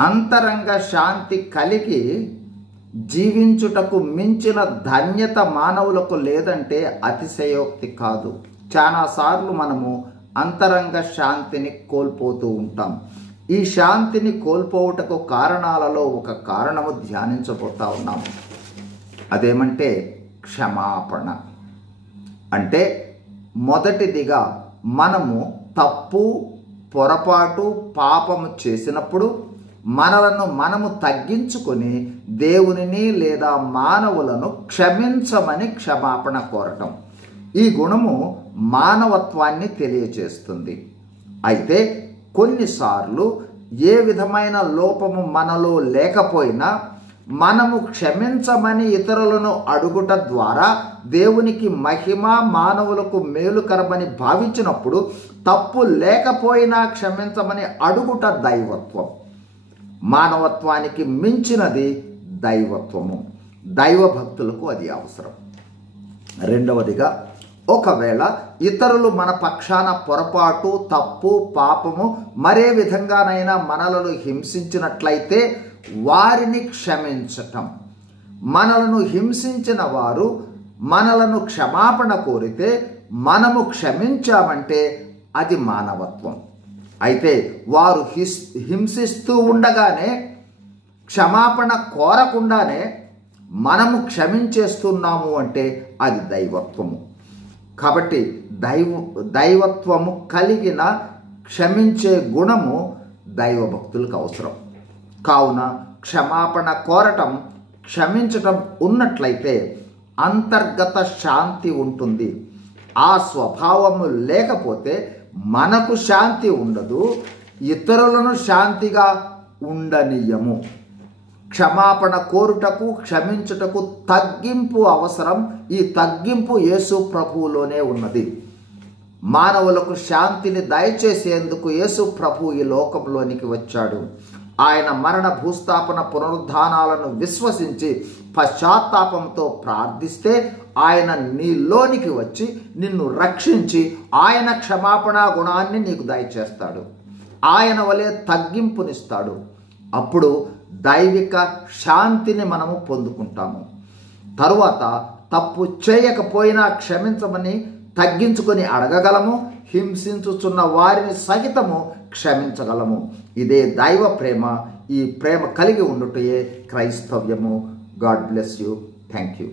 అంతరంగ శాంతి కలిగి జీవించుటకు మించిన ధన్యత మానవులకు లేదంటే అతిశయోక్తి కాదు. చాలాసార్లు మనము అంతరంగ శాంతిని కోల్పోతూ ఉంటాం. ఈ శాంతిని కోల్పోవుటకు కారణాలలో ఒక కారణము ధ్యానించబోతా ఉన్నాము. అదేమంటే క్షమాపణ. అంటే మొదటిదిగా మనము తప్పు, పొరపాటు, పాపము చేసినప్పుడు మనలను మనము తగ్గించుకొని దేవునిని లేదా మానవులను క్షమించమని క్షమాపణ కోరటం. ఈ గుణము మానవత్వాన్ని తెలియచేస్తుంది. అయితే కొన్నిసార్లు ఏ విధమైన లోపము మనలో లేకపోయినా మనము క్షమించమని ఇతరులను అడుగుట ద్వారా దేవునికి మహిమ, మానవులకు మేలుకరమని భావించినప్పుడు తప్పు లేకపోయినా క్షమించమని అడుగుట దైవత్వం. మానవత్వానికి మించినది దైవత్వము. దైవభక్తులకు అది అవసరం. రెండవదిగా, ఒకవేళ ఇతరులు మన పక్షాన పొరపాటు, తప్పు, పాపము మరే విధంగానైనా మనలను హింసించినట్లయితే వారిని క్షమించటం. మనలను హింసించిన వారు మనలను క్షమాపణ కోరితే మనము క్షమించామంటే అది మానవత్వం. అయితే వారు హింసిస్తూ ఉండగానే, క్షమాపణ కోరకుండానే మనము క్షమించేస్తున్నాము అంటే అది దైవత్వము. కాబట్టి దైవత్వము కలిగిన క్షమించే గుణము దైవభక్తులకు అవసరం. కావున క్షమాపణ కోరటం, క్షమించటం ఉన్నట్లయితే అంతర్గత శాంతి ఉంటుంది. ఆ స్వభావము లేకపోతే మనకు శాంతి ఉండదు, ఇతరులను శాంతిగా ఉండనీయము. క్షమాపణ కోరుటకు, క్షమించుటకు తగ్గింపు అవసరం. ఈ తగ్గింపు యేసు ప్రభువులోనే ఉన్నది. మానవులకు శాంతిని దయచేసేందుకు యేసు ప్రభు ఈ లోకంలోనికి వచ్చాడు. ఆయన మరణ, భూస్థాపన, పునరుద్ధానాలను విశ్వసించి పశ్చాత్తాపంతో ప్రార్థిస్తే ఆయన నీలోనికి వచ్చి నిన్ను రక్షించి ఆయన క్షమాపణ గుణాన్ని నీకు దయచేస్తాడు. ఆయన వలె తగ్గింపునిస్తాడు. అప్పుడు దైవిక శాంతిని మనము పొందుకుంటాము. తరువాత తప్పు చేయకపోయినా క్షమించమని తగ్గించుకొని అడగగలము. హింసించుచున్న వారిని సహితము క్షమించగలము. ఇదే దైవ ప్రేమ. ఈ ప్రేమ కలిగి ఉండుటయే క్రైస్తవ్యము. God bless you. Thank you.